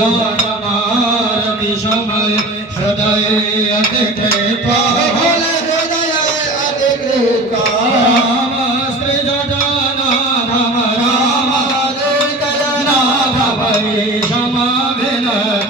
जातमार विषमय हृदय अधिकृत्वा हृदय अधिकृत्वा राम सृजनाथम राम नाथम विषम विनत